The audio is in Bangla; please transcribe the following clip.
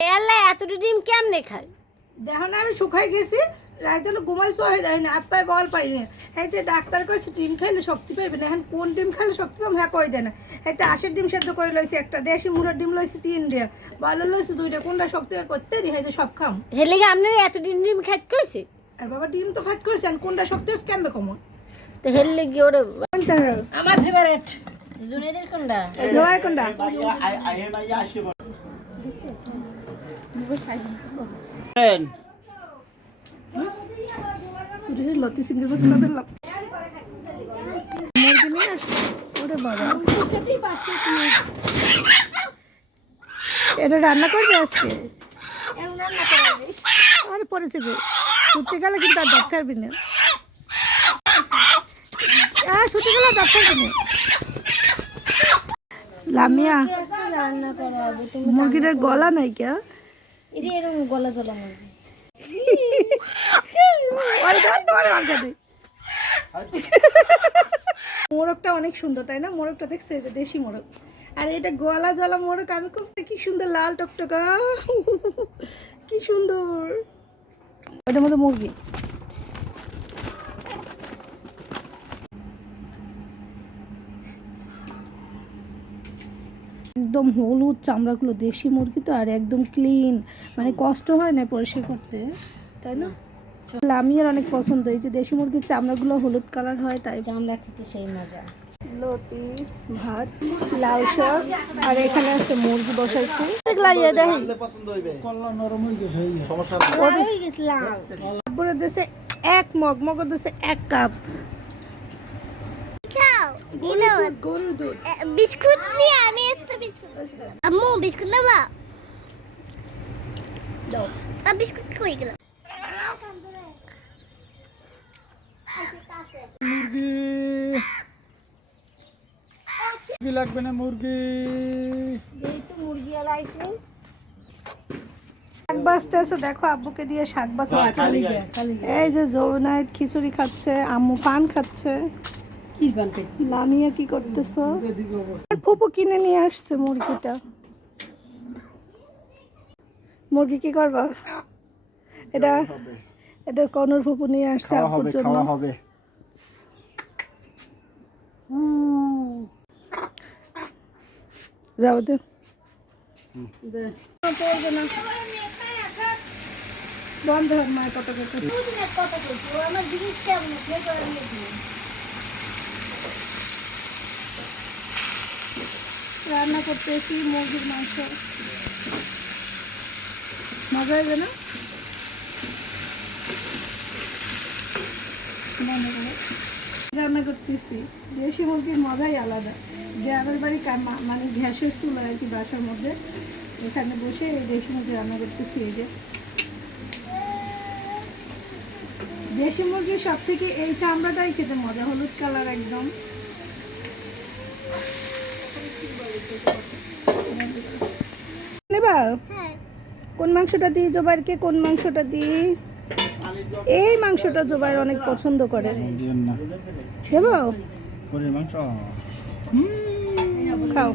এলা এতটা ডিম কেমনে খায় দেখো না আমি শুকাই গেছি হলো ঘুমাই সহে দেয় না হাত পায়ে বল পাই না এই যে ডাক্তার কইছে ডিম খাইলে শক্তি পাইবে না এখন কোন ডিম খাইলে শক্তি পাম হ্যাঁ কই দেয় না এই তো আশের ডিম সেদ্ধ করে লইছি একটা দেশি মুড়ের ডিম লইছি তিন দিয়ে বলো লইছি দুইটা কোনটা শক্তি করতে দি হয়তো সব খাম হেলে কি আপনার এত ডিম ডিম খাইতে কইছে আর বাবা ডিম তো খাত কইছেন কোনটা শক্তি হচ্ছে কেমবে কমন তো হেললে কি ওরে আমার ফেভারিট জুনেদের কোনটা জোয়ার কোনটা সুরের লতি সিঙ্গি বসে এটা রান্না করবে আজকে? আরে পরেছে গো। ছুটতে গেলে কিন্তু আর দেখতে পারবি না। হ্যাঁ ছুটে গেলে দেখতে পারবি না। লামিয়া মুরগিটার গলা নাই কে এটা এরকম গলা জলা মোরগটা অনেক সুন্দর তাই না? মোরগটা দেখছে যে দেশি মোরগ। আর এটা গলা জলা মোরগ আমি খুব কি সুন্দর লাল টকটকা। কি সুন্দর। ওটার মধ্যে মুরগি। একদম হলুদ চামড়াগুলো দেশি মুরগি তো আর একদম ক্লিন মানে কষ্ট হয় না পরিষ্কার করতে তাই না? লামিয়ার অনেক পছন্দ এই যে দেশি মুরগির চামড়াগুলো হলুদ কালার হয় তাই চামড়া খেতে সেই মজা। লতি ভাত লাউ শাক আর এখানে আছে মুরগি বসাইছি। লাগিয়ে দেখি। তারপরে দেশে এক মগ মগ দেশে এক কাপ। দুধ বিস্কুট নিয়ে আমি একটা বিস্কুট। আম্মু বিস্কুট নেবা আর বিস্কুট কই গেল? মুরগি। লাগবে না মুরগি। তো মুরগি আলাইছে শাক বাজতে দেখো আব্বুকে দিয়ে শাক বাজাচ্ছে এই যে জৌনাইত খিচুড়ি খাচ্ছে আম্মু পান খাচ্ছে। লামিয়া কি করতেছো? ফুপু কিনে নিয়ে আসছে মুরগিটা। মুরগি কি করবা? এটা এটা কনর ফুপু নিয়ে আসছে আপুর জন্য। হবে। যাও দে। বন্ধ। হোক মায়ের কত কত? আমার জিনিস কেমন রান্না করতেছি, মুরগির মাংস। মজা হবে না। রান্না করতেছি। দেশি মুরগির মজাই আলাদা। গ্রামের বাড়ি মানে গ্যাসের চুলা আর কি বাসার মধ্যে, এখানে বসে দেশি মুরগি রান্না করতেছি এই যে। দেশি মুরগির সব থেকে এই চামড়াটাই খেতে মজা, হলুদ কালার একদম। নেবা? হ্যাঁ। কোন মাংসটা দিই? জোবাইরকে কোন মাংসটা দিই? এই মাংসটা জোবাইর অনেক পছন্দ করে। দেবো? খাও।